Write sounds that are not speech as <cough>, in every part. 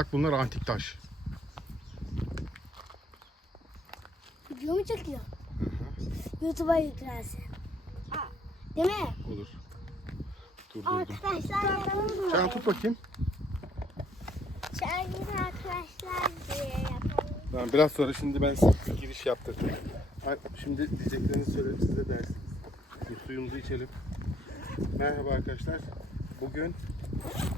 Bak bunlar antik taş. Video mu çekiyor? YouTube'a yüklensin. Değil mi? Olur. Dur dur dur. Arkadaşlar yapalım Sen tut bakayım. Çergiz arkadaşlar diye yapalım. Tamam biraz sonra şimdi ben size bir giriş yaptırdım. Ay, Şimdi diyeceklerinizi söyleyeyim size dersiniz. Şimdi suyumuzu içelim. Merhaba arkadaşlar. Bugün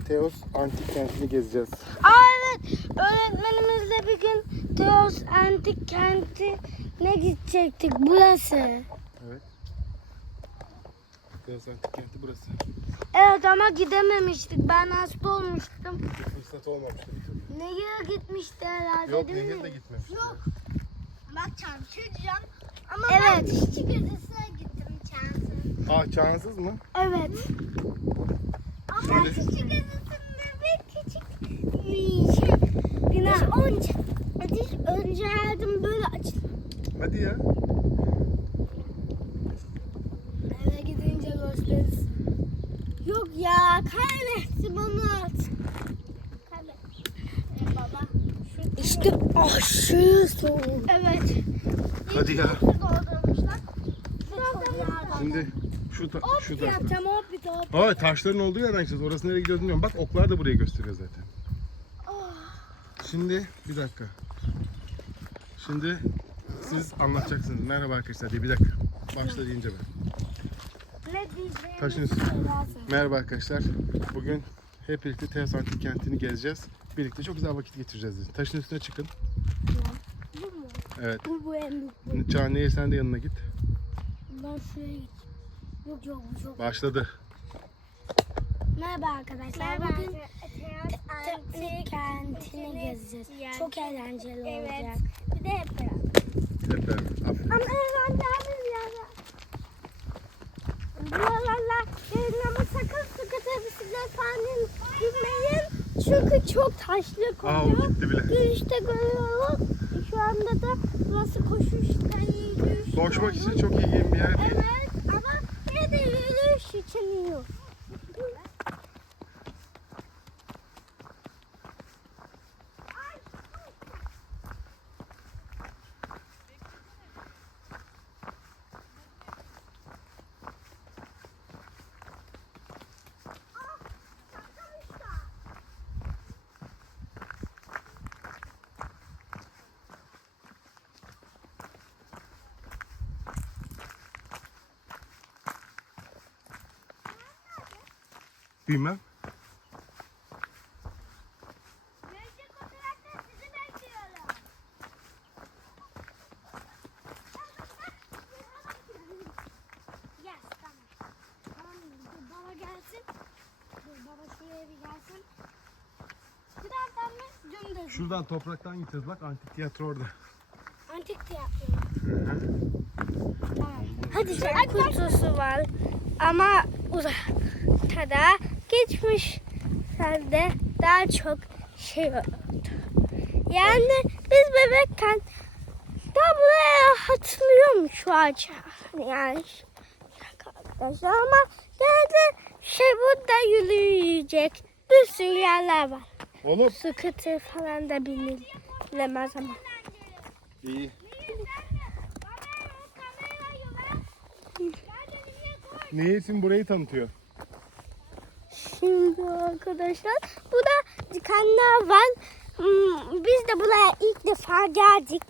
Teos antik kentini gezeceğiz. Aa evet. Öğretmenimizle bir gün Teos Antik Kenti ne gidecektik? Burası. Evet. Teos antik kenti burası. Evet ama gidememiştik. Ben hasta olmuştum. Bir fırsat olmamıştı bir türlü. Nehir'e gitmişti herhalde Yok değil nehir mi? de gitmemişti. Bak çarşıcam. Ama evet. ben küçük adasına gittim çansız. Aa çağınsız mı? Evet. Şöyle- küçük adasında bir küçük şey. Bina. Önce, önce aldım böyle açıldı. Hadi ya. Eve gidince gösteririz. Yok ya kaybettim onu. baba. İşte aşırı soğuk. Evet. Hadi ya. Şimdi şu ta- şu tarafta. yapacağım hop bir top. Aa taşların olduğu yerden gideceğiz. Orası nereye gidiyoruz bilmiyorum. Bak oklar da burayı gösteriyor zaten. Şimdi bir dakika. Şimdi siz anlatacaksınız. Merhaba arkadaşlar diye bir dakika. Başla deyince ben. Ne diyeceğimi Taşın üstü. Merhaba arkadaşlar. Bugün hep birlikte Teos Antik Kenti'ni gezeceğiz. Birlikte çok güzel vakit geçireceğiz. dedi. Taşın üstüne çıkın. Bu mu? Evet. Bu bu en büyük. bu. Çağ Nehir sen de yanına git. Ben şuraya gideceğim. Yok yok bu çok. Başladı. Merhaba arkadaşlar. Bugün Antik kentini gezeceğiz. Çok eğlenceli olacak. Bir de hep beraber. Hep beraber. Aferin. Ama eğlenceli ya. Buralarla gelin ama sakın sıkıntı bisiklet falan binmeyin. Çünkü çok taşlı Aa o koyuyor. gitti bile. Girişte görüyoruz. Şu anda da burası koşuşta yürüyüş. Koşmak için çok iyi bir yer değil. Evet ama ne de yürüyüş için iyi. Bilmem. Gelecek oturakta sizi bekliyorum. Yes, tamam. Tamam, dur baba gelsin. Dur baba şuraya bir gelsin. Bu taraftan mı? Dümdüz. Şuradan topraktan gideceğiz. Bak antik tiyatro orada. Antik tiyatro. Hadi kutusu var. Ama uzakta da geçmişlerde daha çok şey oldu. Yani biz bebekken daha buraya hatırlıyorum şu ağaca. Yani arkadaşlar ama nerede şey burada yürüyecek bir sürü yerler var. Oğlum. Scooter falan da binilemez ama. İyi. Nehir'sin burayı tanıtıyor. Şimdi arkadaşlar burada dikenler var. Hmm, Biz de buraya ilk defa geldik.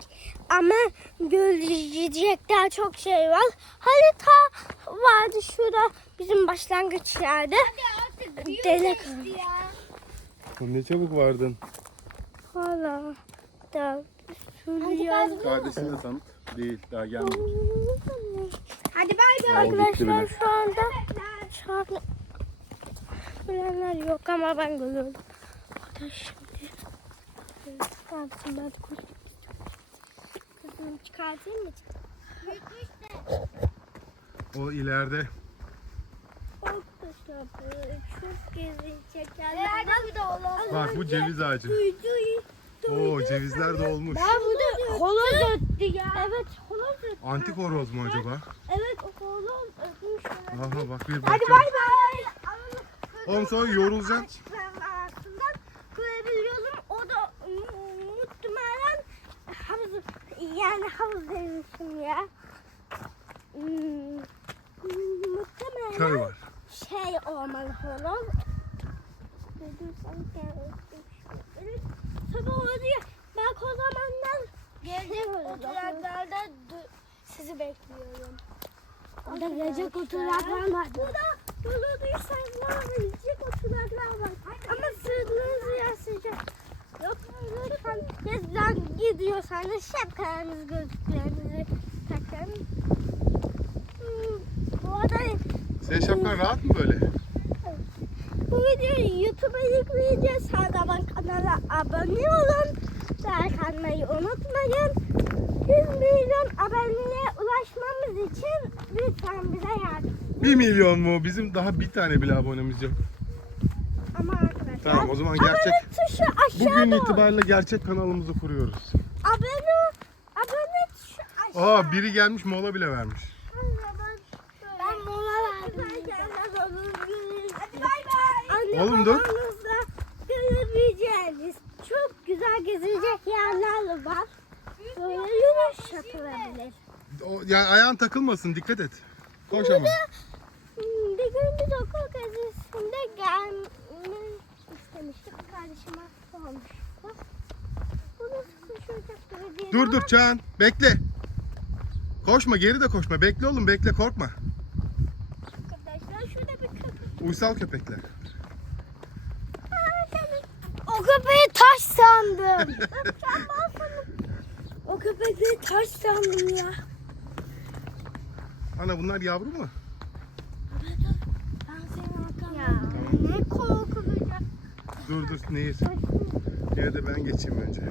Ama görülecek daha çok şey var. Harita vardı şurada bizim başlangıç yerde. Delik. Oğlum ne çabuk vardın. Hala da yer. Kardeşini de tanıt. Değil daha gelmedi. Hadi bay bay. Arkadaşlar şu anda şu an bilenler yok ama ben görüyorum. Hadi şimdi. Evet, Çıkartayım ben de koşmak istiyorum. Kızım çıkartayım mı? O ileride. Arkadaşlar çok bir de. Bak bu ceviz ağacı. Oo cevizler de olmuş. Ben burada holoz öttü ya. Evet holoz öttü. Antik horoz mu acaba? Evet o holoz ötmüş. Aha bak bir Hadi bahçe. bay bay. Oğlum sonra yorulacaksın. Açıkların arasından. O da muhtemelen havuz, yani havuz demişim ya. Hmm. Muhtemelen Köy var. şey olmalı falan. Sabah oluyor. Belki o zamandan Geldik şey oturanlarda sizi bekliyorum. Orada gelecek oturaklar var. Burada yolduysan ne gelecek oturaklar var. Ama sırrınızı yazacak. Yok lütfen gezden gidiyorsanız şapkalarınızı gözlüklerinizi takın. Hmm, bu arada Senin şapkan rahat mı böyle? bu videoyu YouTube'a yükleyeceğiz. Her zaman kanala abone olun. Like atmayı unutmayın. 100 milyon aboneye ulaşmamız için lütfen bize yardım. 1 milyon mu? Bizim daha bir tane bile abonemiz yok. Ama arkadaşlar. Tamam, o zaman gerçek- Abone tuşu aşağıda. Bugün itibariyle gerçek kanalımızı kuruyoruz. Abone, abone tuşu aşağıda. Aa biri gelmiş mola bile vermiş. Ben mola verdim. Hadi bay bay. Anne Oğlum dur. babanızla görebileceğiniz çok güzel gezilecek yerler var. Böyle yürüyüş yapılabilir. O, yani ayağın takılmasın dikkat et. Koş ama. Bir gün biz okul gezisinde gelmek istemiştik. Kardeşime sormuştuk. Bunu sıkışacak. Dur dur Çağan bekle. Koşma geri de koşma. Bekle oğlum bekle korkma. Arkadaşlar şurada bir köpek. Uysal köpekler. Aa, sen- O köpeği taş sandım. <laughs> O köpeği taş sandım ya. Ana bunlar yavru mu? Ben seni arkamdan. Ya ne korkulacak. Dur dur nehir. Yine de ben geçeyim önce.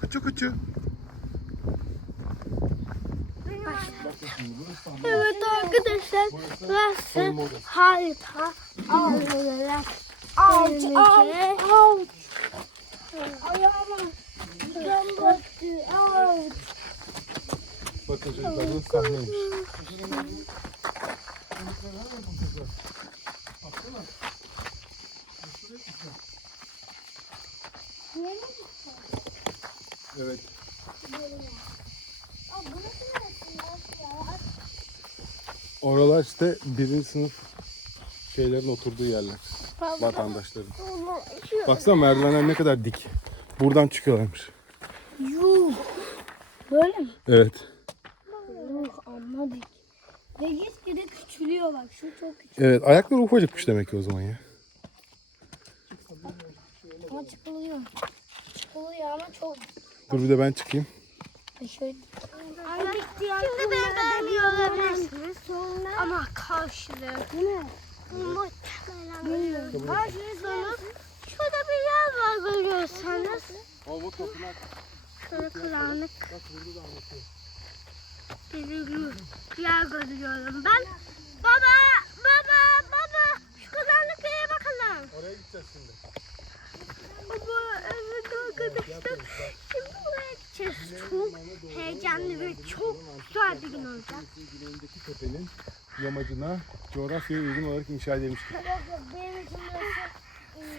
Kuçu kuçu. Evet arkadaşlar burası harika. Ağlayarak. Ağaç, ağaç, ağaç. Ayağıma ağaç. Bakın çocuklar burası sahneymiş. Evet. Oralar işte birinci sınıf şeylerin oturduğu yerler. Vatandaşların. Baksana merdivenler ne kadar dik. Buradan çıkıyorlarmış. Yuh. Böyle mi? Evet. Gitgide küçülüyor bak şu çok küçük. Evet ayakları ufacıkmış demek ki o zaman ya. Ama çıkılıyor. Çıkılıyor ama çok. Dur bir de ben çıkayım. Şöyle. Şimdi beraber bir olabilirsiniz. Ama karşılığı. Değil mi? Muhtemelen. Karşılığı Şurada bir yer var görüyorsanız. Şöyle karanlık. Bir yer görüyorum ben. Baba, baba, baba. Şu karanlık yere bakalım. Oraya gideceğiz şimdi. Baba, evet arkadaşlar. Şimdi buraya gideceğiz. Çok heyecanlı ve çok güzel bir gün olacak. Güneyindeki tepenin yamacına coğrafyaya uygun olarak inşa edilmiştir. Benim için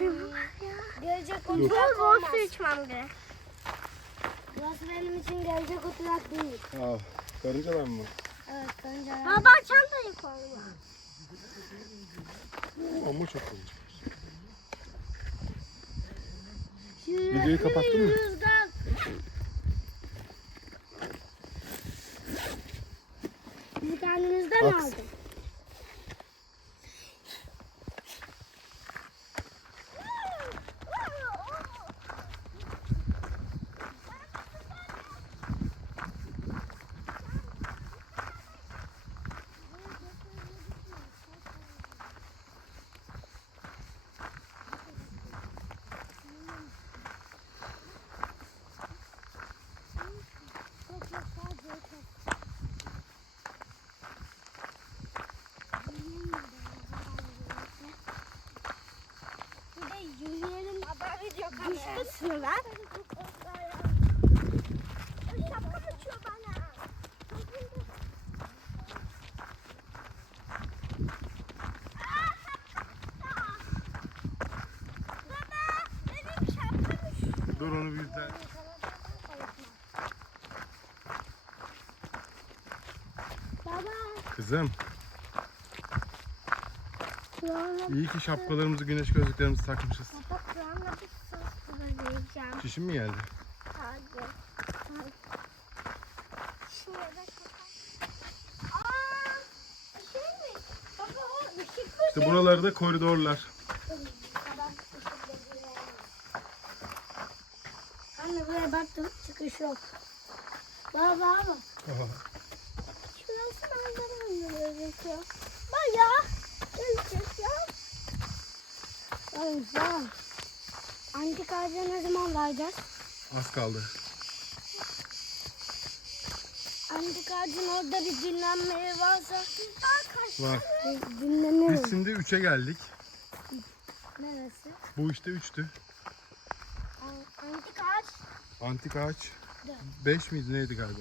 burası gelecek oturak olmaz. su içmem gerek. Burası benim için gelecek oturak değil. Aa, karıncalar mı? Evet bence. Baba çantayı koyma. Ama çok olmuş. Videoyu kapattın mı? Rüzgar. Bizi kendimizden At. aldık. Bir de yürüyelim. Düştü sıralar. Şapka uçuyor bana. Baba, benim şapkam uçuyor. Dur onu bir de. Kızım iyi ki şapkalarımızı güneş gözlüklerimizi takmışız. baba kulağına bir sos. Çişin mi geldi? Hadi. Şimdi de mı? İşte buraları da koridorlar. Anne buraya baktım çıkış yok. Baba baba. Şurası manzara gözüküyor. Bak ya. Gözüküyor ya. Ay güzel. Antik ağacı ne zaman varacağız? Az kaldı. Antik ağacın orada bir dinlenme yeri varsa. Var. Dinleniriz. Biz şimdi 3'e geldik. Neresi? Bu işte 3'tü. An- Antik ağaç. Antik ağaç 5 miydi neydi galiba?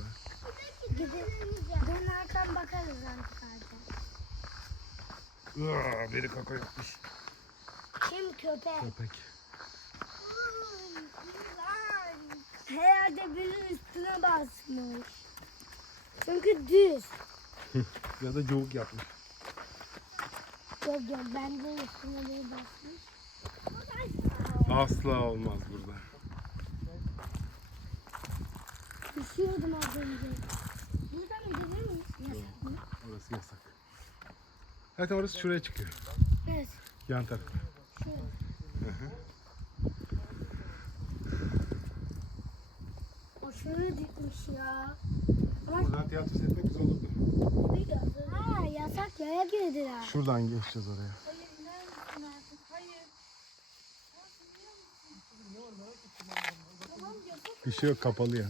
Gidip dönerken bakarız antik ağaca. Aa, biri kaka yapmış. Kim köpek? Köpek. Herhalde birinin üstüne basmış. Çünkü düz. <laughs> Ya da cavuk yapmış. Yok yok bence üstüne biri basmış. Asla olmaz burada. Düşüyordum az önce. Buradan gidebilir miyiz? Yasak mı? Orası yasak. Zaten orası şuraya çıkıyor. Evet. Yan tarafa. O şuraya dikmiş ya. Buradan tiyatro seyretmek güzel olurdu. ha, yasak yaya girdiler. Şuradan geçeceğiz oraya. Bir şey yok kapalı ya.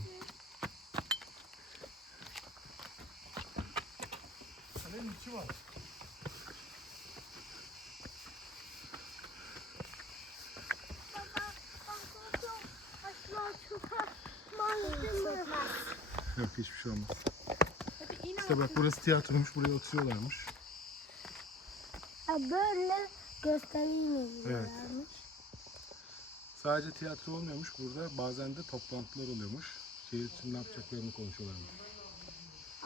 Yok hiçbir şey olmaz. İşte bak burası tiyatroymuş buraya oturuyorlarmış. Ha, böyle göstereyim Evet. Sadece tiyatro olmuyormuş burada bazen de toplantılar oluyormuş. Şehir için ne yapacaklarını konuşuyorlarmış.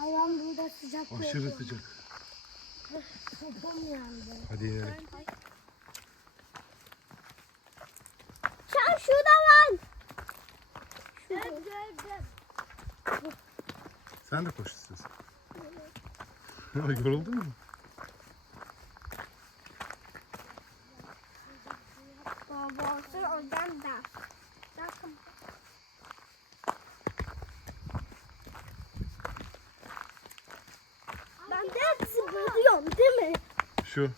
Ay ben burada sıcak Aşırı görüyorum. sıcak. Topum yandı. Hadi inelim şurada lan. Evet gördüm. Sen de koş istiyorsan. <laughs> Yoruldun mu? Babası oradan da. Bakın. Ben de hepsi görüyorum değil mi? Şu.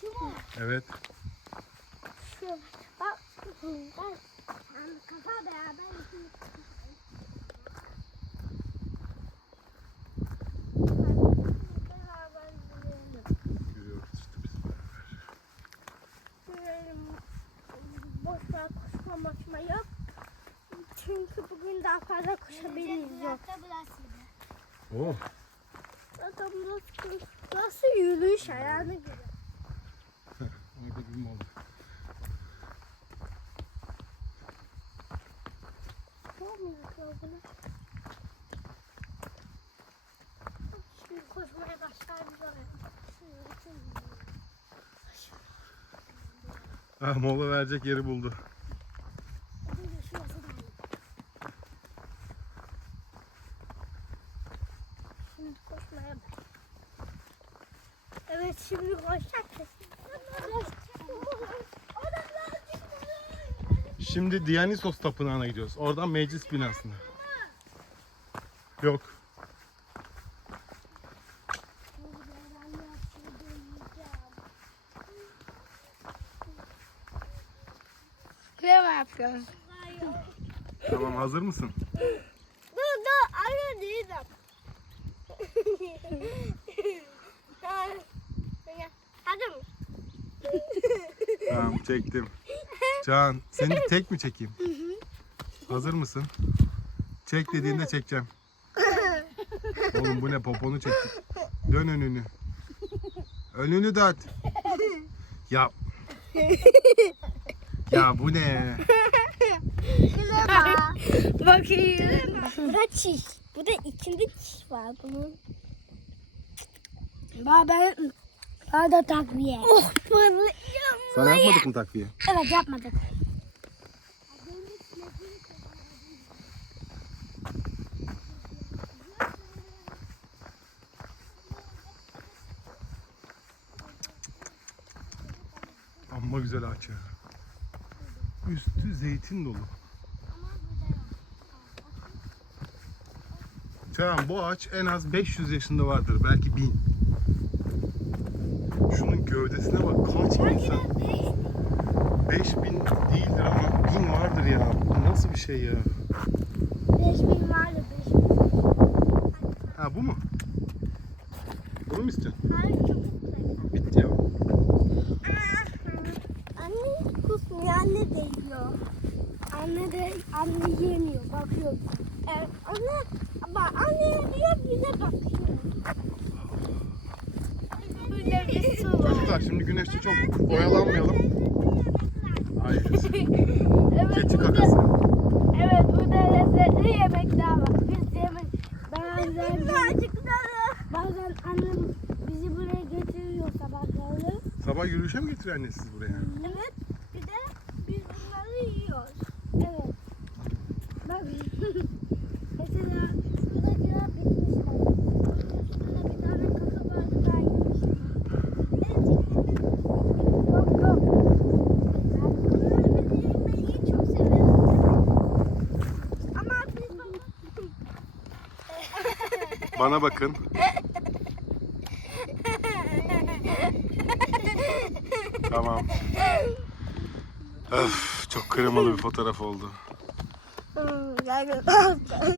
Şu mu? Evet. Şu. Bak. Bak. Kafa beraber ikimiz. Beraber yürüyelim. Yürüyoruz işte biz beraber. Yürüyelim. Boş ver koşma moşma yok. Çünkü bugün daha fazla koşabileceğiz yok. Oh. Zaten burası, burası yürüyüş ayağına göre. Orada bir mola. Şimdi koşmaya başlar bir zaman. Ah, mola verecek yeri buldu. Şimdi koşmaya bak. Evet şimdi koşacak. Şimdi Dionysos Tapınağı'na gidiyoruz. Oradan meclis binasına. Yok. Yapıyoruz. Tamam hazır mısın? Dur dur anne değilim. Hadi mi? Tamam çektim. Can seni tek mi çekeyim? Hazır mısın? Çek dediğinde çekeceğim. Oğlum bu ne poponu çektik. Dön önünü. Önünü dön. Ya. Ya <laughs> bu ne? Bakayım. Bu da çiş. Bu da ikinci çiş var bunun. Baba ben daha da takviye. Oh fırlayacağım. Sana yapmadık mı takviye? Evet yapmadık. Amma güzel ağaç ya. Üstü zeytin dolu. Tamam bu ağaç en az 500 yaşında vardır. Belki 1000. Şunun gövdesine bak kaç insan. 5000 değildir ama 1000 vardır ya. Bu nasıl bir şey ya? Beş bin vardı beş bin. Ha bu mu? Bunu mu istiyorsun? Hayır çok güzel. Bitti ya. Anne anne değiyor. Anne de anne yemiyor, bakıyor. Evet, anne ama anne yemiyor, bize bakıyor. Böyle bir su var. Çocuklar şimdi güneşte çok oyalanmayalım. Hayır. <laughs> evet, Keçi burada- kakası. Evet, burada lezzetli yemekler var. Biz yemek bazen bazen annem bizi buraya getiriyor sabahları. Sabah yürüyüşe mi getiriyor anne siz buraya? Evet. Bir de biz bunları yiyoruz. Evet. Bak. Mesela şuradakiler bitmişler. Şurada bir tane kaka vardı ben yemiştim. Yok yok. Ben bunları yemeyi çok severim. Ama biz Bana bakın. Tamam. Öf, çok kremalı bir fotoğraf oldu.